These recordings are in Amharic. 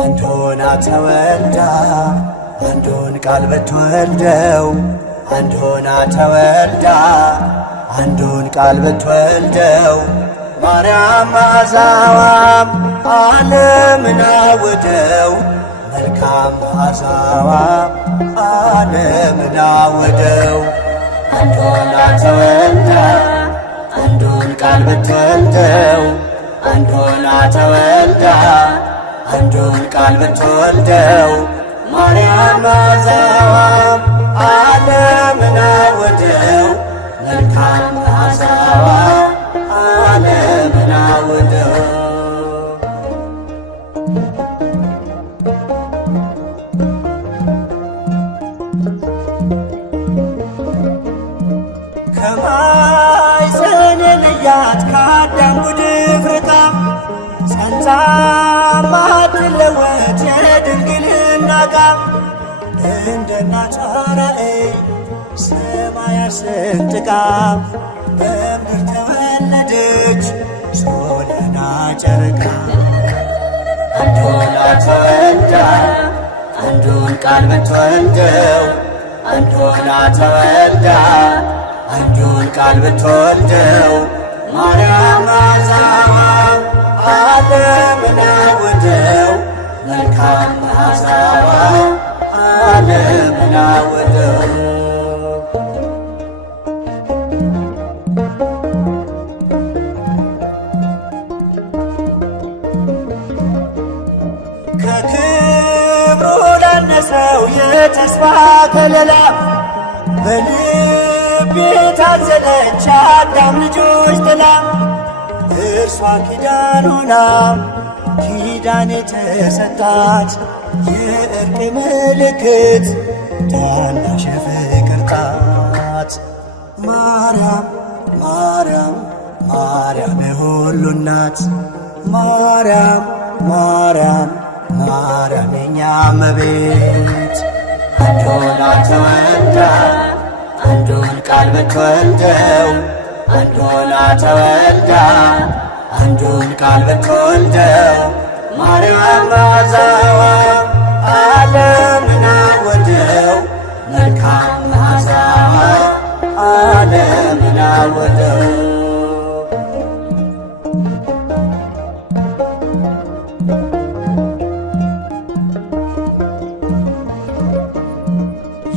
አንዱን ተወልዳ አንዱን ቃል ብትወልደው አንዱን ተወልዳ አንዱን ቃል ብትወልደው ማርያም መዓዛዋም ዓለምን አወደው መልካም መዓዛዋ ዓለምን አወደው። አንዱን ተወልዳ አንዱን ቃል ብትወልደው አንዱን ተወልዳ አንዱን ቃል ብትወልደው ማርያም መዓዛዋም ዓለምን አወደው መልካም መዓዛዋ ዓለምን አወደው። ከማኅፀን የለያት ከአዳም ጉድፍ ርቃ ጸንታ ማትለወጥ የድንግልና ቃል እንደ እናቷ ራእይ ሰማያት ሰንጥቃ በምድር ተወለደች ሶልና ጨረቃ። አንዱን ተወልዳ አንዱን ቃል ብትወልደው አንዱን ተወልዳ አንዱን ቃል ብትወልደው ማርያም መዓዛዋ ዓለምን አወደው መልካም መዓዛዋ ዓለምን አወደው። ከክብሩ ላነሰው የተስፋ ከለላ በልቤ ታዘለች አዳም ልጆች ጥላ እርሷ ኪዳን ሆና ኪዳን የተሰጣት የእርቅ ምልክት ታናሽ ፍቅር ጣት ማርያም ማርያም ማርያም የሁሉ እናት ማርያም ማርያም ማርያም የኛ እመቤት። አንዱን ተወልዳ አንዱን ቃል ብትወልደው አንዱን ተወልዳ አንዱን ቃል ብትወልደው ማርያም መዓዛዋ ዓለምን አወደው መልካም መዓዛዋ ዓለምን አወደው።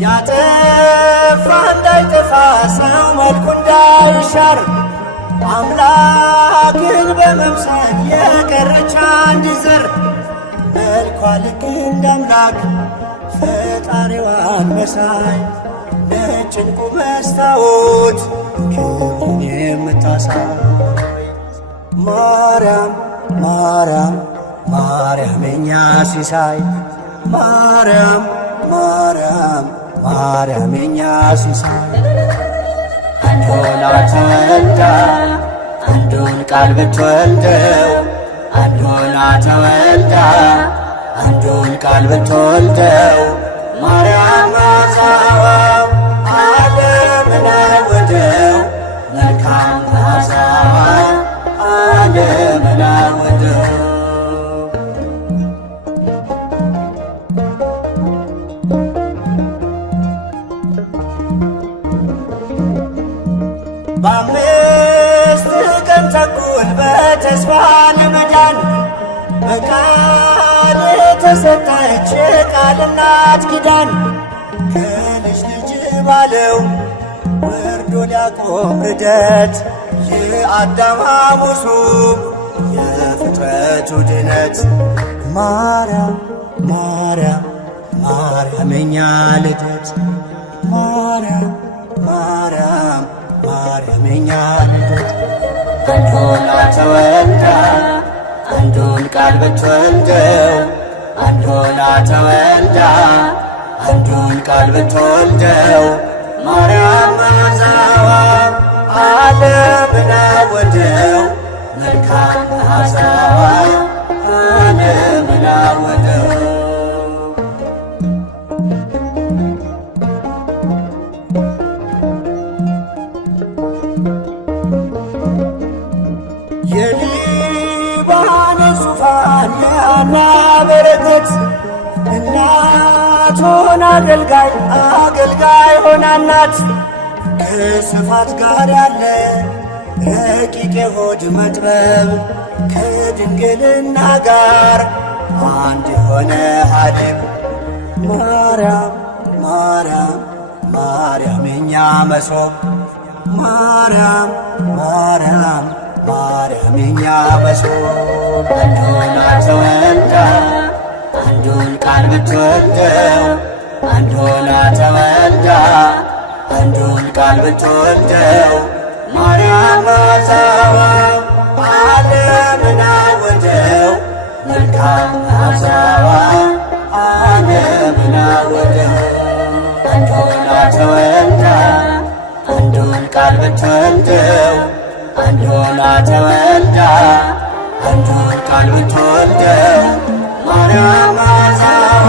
ያጠፋ እንዳይጠፋ ሰው መልኩ እንዳይሻር አምላክን በመምሰል የቀረች አንድ ዘር መልኳ ልክ እንደ አምላክ ፈጣሪዋን መሳይ ነጭ ዕንቁ መስታወት ክብሩን የምታሳይ ማርያም ማርያም ማርያም የኛ ሲሳይ ማርያም ማርያም ማርያም የኛ ሲሳይ። አንዱን ተወልዳ አንዱን ቃል ብትወልደው አንዱን ተወልዳ አንዱን ቃል ብትወልደው ማርያም መዓዛዋ ዓለምን አወደው መልካም መዓዛዋ ዓለምን አወደው። በአምስት ቀን ተኩል በተስፋ ለመዳን በቃል የተሰጠች የቃል እናት ኪዳን ከልጅ ልጅ ባለው ወርዶ ሊያቆም ርደት የአዳም ሐሙሱ የፍጥረቱ ድነት ማርያም ማርያም ማርያም የኛ ልደት ማርያም ማርያም ማርያም የኛ ልደት። አንዱን ተወልዳ አንዱን ቃል ብትወልደው አንድ ሆና ተወልዳ አንዱን ቃል ብትወልደው ማርያም መዓዛዋ ዓለምን አወደው መልካም መዓዛዋ ዓለምን አወደው። የሊባኖስ ዙፋን የሐና በረከት እናት ሆና አገልጋይ ሆና እናት ከስፋት ጋር ያለ ረቂቅ የሆድ መጥበብ ከድንግልና ጋር አንድ የሆነ ሀድም ማርያም ማርያም ማርያም የኛ መሶብ ማርያም ማርያም ማርያም የኛ መሶብ አንድ ሆና ተወልዳ አንዱን ቃል ብትወልደው አንድ ሆና ተወልዳ አንዱን ቃል ብትወልደው ማርያም መዓዛዋ ዓለምን አወደው መልካም መዓዛዋ ዓለምን አወደው። አንድ ሆና ተወልዳ አንዱን ቃል ብትወልደው አንድ ሆና ተወልዳ አንዱን ቃል ብትወልደው ማርያም መዓዛዋ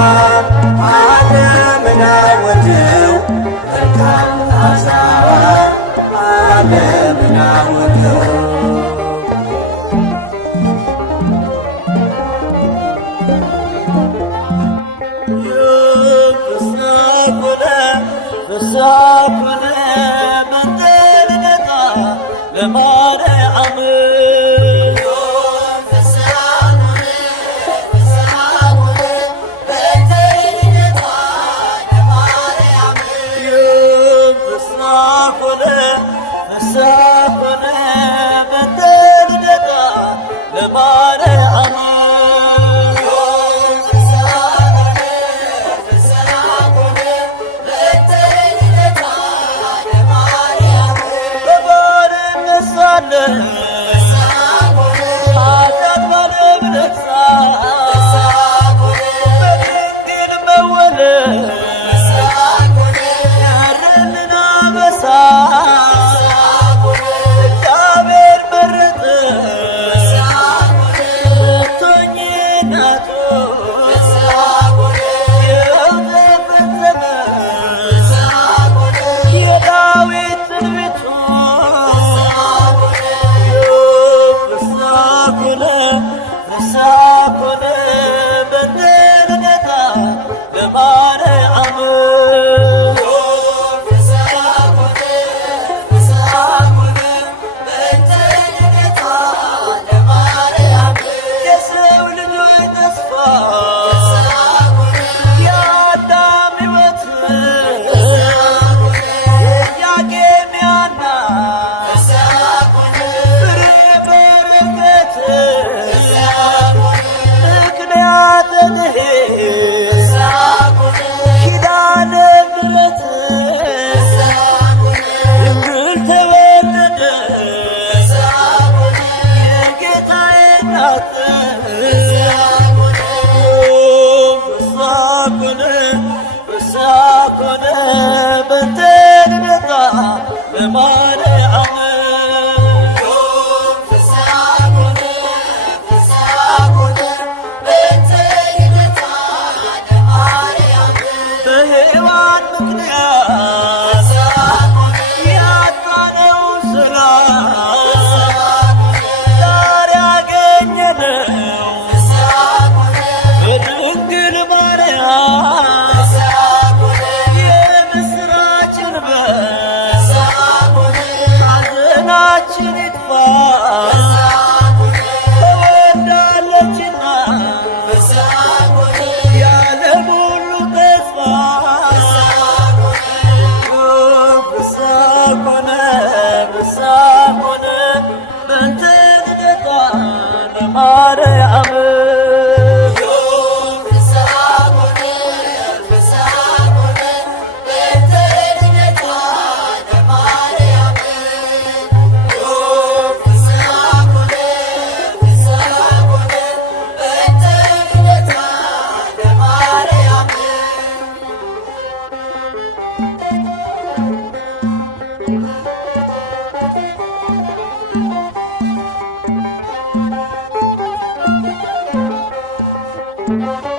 ዓለምን አወደው መልካም መዓዛዋ ዓለምን አወደው። ፍሳኩነ በንተልደታ ለማርያም ነው።